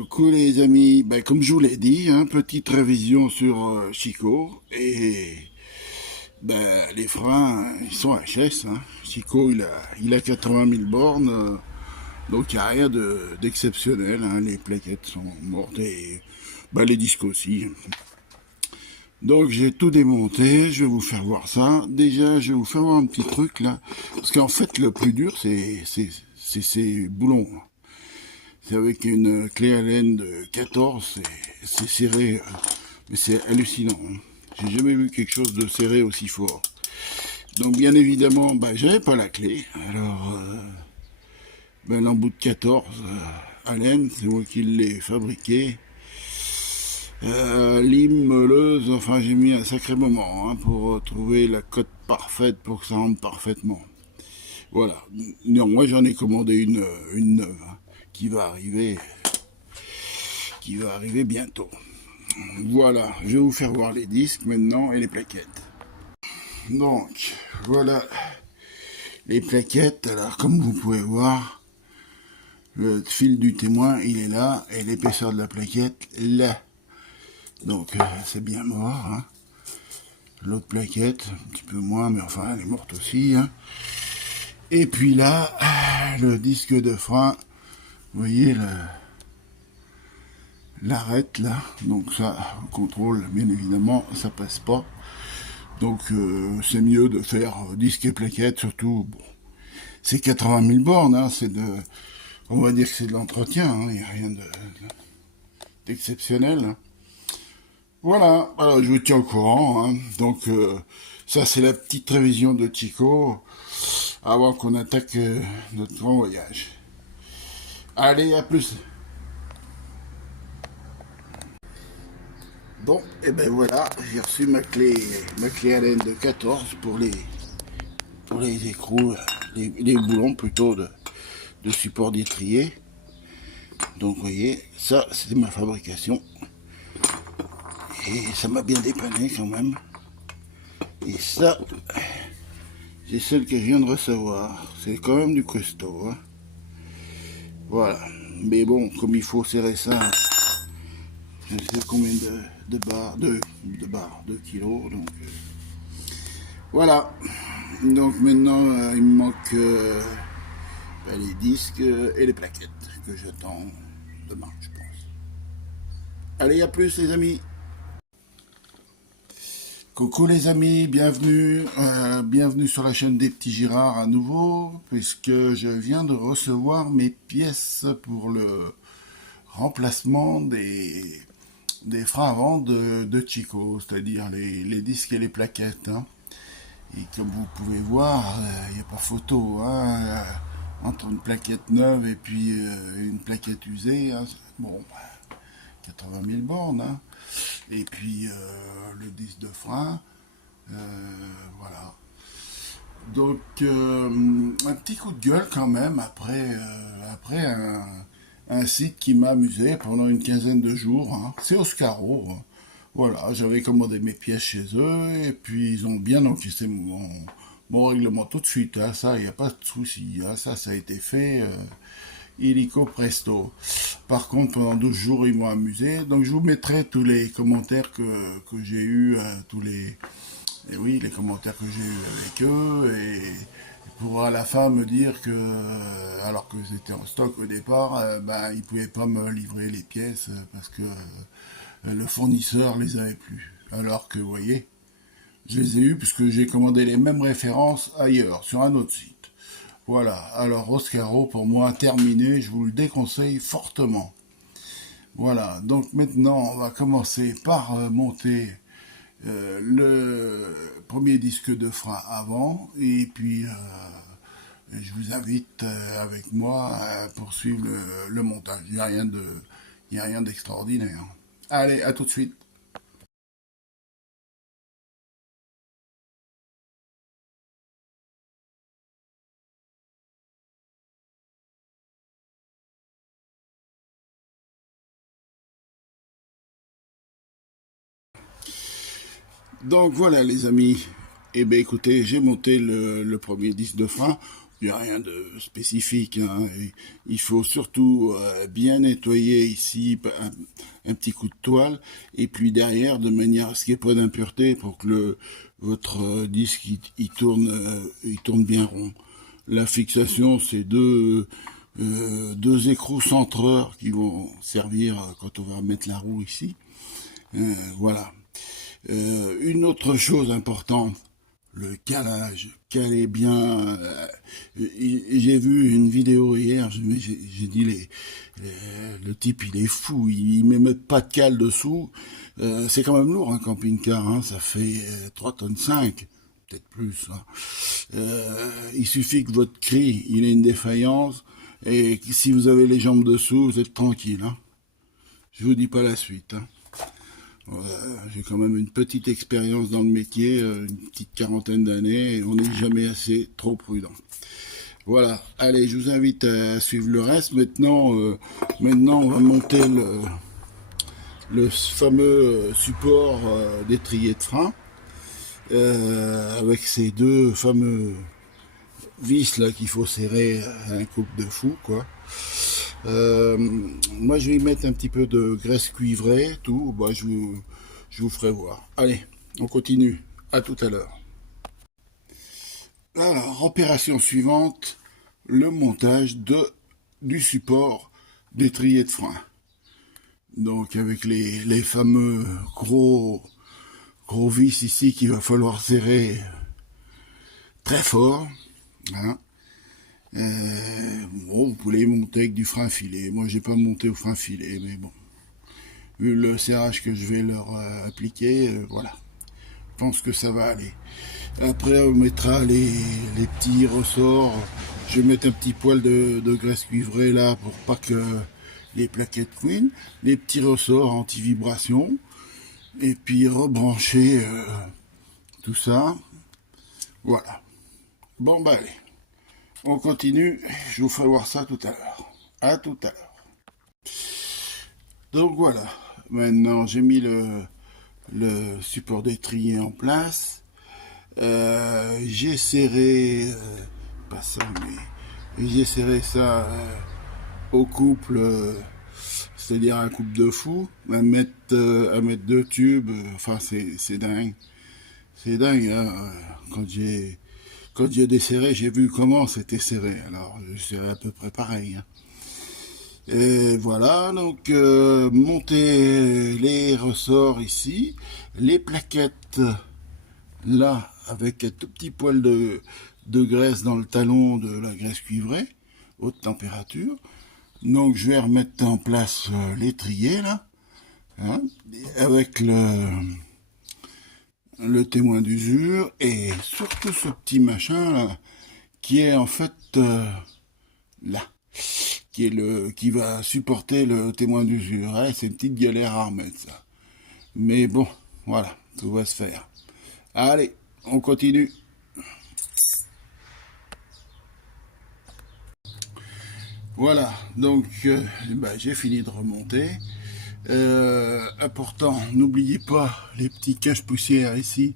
Coucou les amis, comme je vous l'ai dit, petite révision sur Chico et les freins ils sont HS. Chico il a 80 000 bornes, donc il n'y a rien d'exceptionnel. Les plaquettes sont mortes et les disques aussi. Donc j'ai tout démonté, je vais vous faire voir ça. Déjà je vais vous faire voir un petit truc là, parce qu'en fait le plus dur c'est ces boulons. C'est avec une clé Allen de 14, c'est serré, mais c'est hallucinant. J'ai jamais vu quelque chose de serré aussi fort. Donc bien évidemment, j'avais pas la clé. Alors, l'embout de 14, Allen, c'est moi qui l'ai fabriqué. Lime, meuleuse, enfin j'ai mis un sacré moment pour trouver la cote parfaite pour que ça rentre parfaitement. Voilà. Non, moi j'en ai commandé une neuve qui va arriver bientôt. Voilà, je vais vous faire voir les disques maintenant et les plaquettes. Donc, voilà les plaquettes. Alors, comme vous pouvez voir, le fil du témoin, il est là, et l'épaisseur de la plaquette, là. Donc, c'est bien mort. L'autre plaquette, un petit peu moins, mais enfin, elle est morte aussi. Et puis là, le disque de frein, vous voyez, l'arête là, donc ça, contrôle, bien évidemment, ça passe pas. Donc c'est mieux de faire disque et plaquette, surtout, bon, c'est 80 000 bornes, on va dire que c'est de l'entretien, il n'y a rien d'exceptionnel. Voilà, alors je vous tiens au courant, donc ça c'est la petite révision de Chico, avant qu'on attaque notre grand voyage. Allez, à plus. Bon, et ben voilà, j'ai reçu ma clé Allen de 14 pour les écrous, les boulons plutôt de support d'étrier. Donc vous voyez, ça c'est ma fabrication. Et ça m'a bien dépanné quand même. Et ça, c'est celle que je viens de recevoir. C'est quand même du costaud. Voilà. Mais bon, comme il faut serrer ça, je sais combien de barres, de kilos. Donc voilà. Donc maintenant, il me manque les disques et les plaquettes que j'attends demain, je pense. Allez, à plus les amis. Coucou les amis, bienvenue sur la chaîne des Petits Girards à nouveau, puisque je viens de recevoir mes pièces pour le remplacement des freins avant de Chico, c'est-à-dire les disques et les plaquettes. Et comme vous pouvez voir, il n'y a pas photo entre une plaquette neuve et puis une plaquette usée. Bon, 80 000 bornes. Et puis le disque de frein. Voilà. Donc, un petit coup de gueule quand même après un site qui m'a amusé pendant une quinzaine de jours. C'est Oscaro. Voilà, j'avais commandé mes pièces chez eux et puis ils ont bien encaissé mon règlement tout de suite. Ça, il n'y a pas de souci. Ça a été fait illico presto. Par contre, pendant 12 jours, ils m'ont amusé. Donc, je vous mettrai tous les commentaires que j'ai eus, les commentaires que j'ai eus avec eux et pour à la fin me dire que alors que j'étais en stock au départ, ils pouvaient pas me livrer les pièces parce que le fournisseur les avait plus. Alors que vous voyez, je les ai eus puisque j'ai commandé les mêmes références ailleurs, sur un autre site. Voilà, alors Oscaro pour moi terminé, je vous le déconseille fortement. Voilà, donc maintenant on va commencer par monter le premier disque de frein avant et puis je vous invite avec moi à poursuivre le montage. Il n'y a rien d'extraordinaire. Allez, à tout de suite. Donc voilà les amis, eh bien écoutez, j'ai monté le premier disque de frein. Il n'y a rien de spécifique, hein. Il faut surtout bien nettoyer ici un petit coup de toile et puis derrière de manière à ce qu'il n'y ait pas d'impureté pour que votre disque il tourne bien rond. La fixation, c'est deux écrous centreurs qui vont servir quand on va mettre la roue ici. Voilà. Une autre chose importante, le calage. Calez bien. J'ai vu une vidéo hier, j'ai dit le type il est fou, il met même pas de cale dessous. C'est quand même lourd un camping-car, hein, ça fait 3 tonnes 5, peut-être plus. Hein. Il suffit que votre cri il ait une défaillance et si vous avez les jambes dessous, vous êtes tranquille. Hein. Je vous dis pas la suite. Hein. J'ai quand même une petite expérience dans le métier, une petite quarantaine d'années, et on n'est jamais assez trop prudent. Voilà, allez, je vous invite à suivre le reste. Maintenant, on va monter le fameux support d'étrier de frein, avec ces deux fameux vis là qu'il faut serrer à un couple de fou, quoi. Moi je vais y mettre un petit peu de graisse cuivrée, tout, bah, je vous ferai voir. Allez, on continue, à tout à l'heure. Alors, opération suivante, le montage du support d'étrier de frein. Donc avec les fameux gros vis ici qu'il va falloir serrer très fort. Hein. Bon, vous pouvez monter avec du frein filet. Moi, j'ai pas monté au frein filet, mais bon. Vu le serrage que je vais leur appliquer, voilà. Je pense que ça va aller. Après, on mettra les petits ressorts. Je vais mettre un petit poil de graisse cuivrée là pour pas que les plaquettes couinent. Les petits ressorts anti-vibration. Et puis rebrancher tout ça. Voilà. Bon, bah allez. On continue, je vous ferai voir ça tout à l'heure. À tout à l'heure. Donc voilà, maintenant j'ai mis le support d'étrier en place. J'ai serré, pas ça, mais j'ai serré ça au couple, c'est-à-dire un couple de fou, à mettre deux tubes, enfin c'est dingue. C'est dingue, hein, quand j'ai desserré, j'ai vu comment c'était serré. Alors, je serré à peu près pareil. Hein. Et voilà, donc monter les ressorts ici, les plaquettes là, avec un tout petit poil de graisse dans le talon de la graisse cuivrée, haute température. Donc, je vais remettre en place l'étrier là, hein, avec le témoin d'usure et surtout ce petit machin là qui est en fait là qui va supporter le témoin d'usure. Ouais, c'est une petite galère à remettre ça, mais bon voilà, tout va se faire. Allez, on continue. Voilà, donc j'ai fini de remonter. Important, n'oubliez pas les petits cache-poussières ici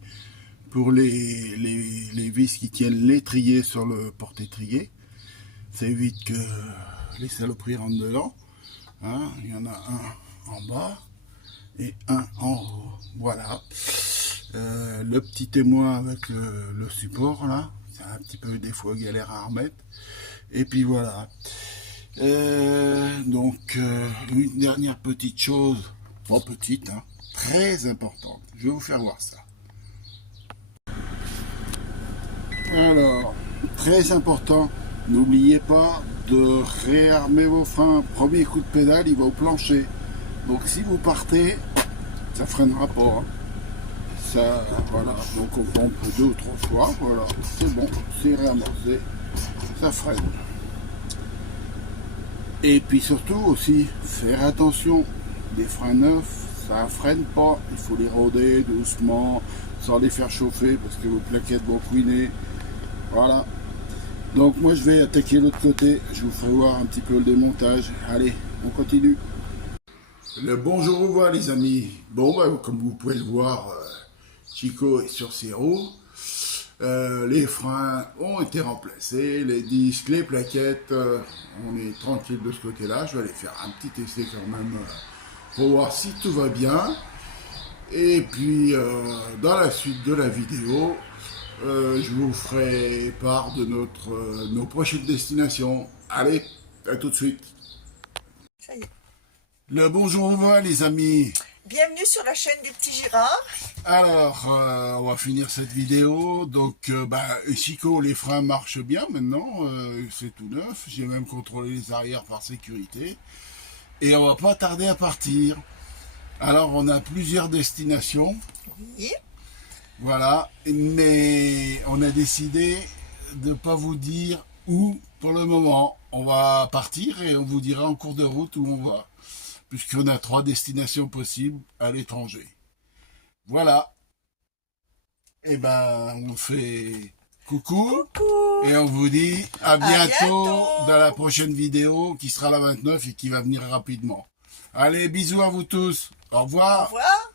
pour les vis qui tiennent l'étrier sur le porte-étrier. Ça évite que les saloperies rentrent dedans. Hein, il y en a un en bas et un en haut. Voilà. Le petit témoin avec le support là, c'est un petit peu des fois galère à remettre. Et puis voilà. Donc une dernière petite chose, pas petite, hein, très importante. Je vais vous faire voir ça. Alors, très important, n'oubliez pas de réarmer vos freins. Premier coup de pédale, il va au plancher. Donc si vous partez, ça freinera pas. Hein. Ça, voilà. Donc on pompe 2 ou 3 fois. Voilà, c'est bon, c'est réamorcé, ça freine. Et puis surtout aussi, faire attention, des freins neufs, ça freine pas, il faut les rôder doucement, sans les faire chauffer parce que vos plaquettes vont couiner. Voilà. Donc moi je vais attaquer l'autre côté, je vous ferai voir un petit peu le démontage. Allez, on continue. Le bonjour vous voit les amis. Bon, comme vous pouvez le voir, Chico est sur ses roues. Les freins ont été remplacés, les disques, les plaquettes, on est tranquille de ce côté-là. Je vais aller faire un petit essai quand même pour voir si tout va bien. Et puis, dans la suite de la vidéo, je vous ferai part de nos prochaines destinations. Allez, à tout de suite. Ça y est. Le bonjour vous va, les amis. Bienvenue sur la chaîne des petits Girards. Alors, on va finir cette vidéo. Donc, Chico, les freins marchent bien maintenant. C'est tout neuf. J'ai même contrôlé les arrières par sécurité. Et on va pas tarder à partir. Alors, on a plusieurs destinations. Oui. Voilà. Mais on a décidé de ne pas vous dire où pour le moment. On va partir et on vous dira en cours de route où on va. Puisqu'on a 3 destinations possibles à l'étranger. Voilà. Et ben, on fait coucou. Coucou. Et on vous dit à bientôt bientôt. dans la prochaine vidéo qui sera la 29 et qui va venir rapidement. Allez, bisous à vous tous. Au revoir. Au revoir.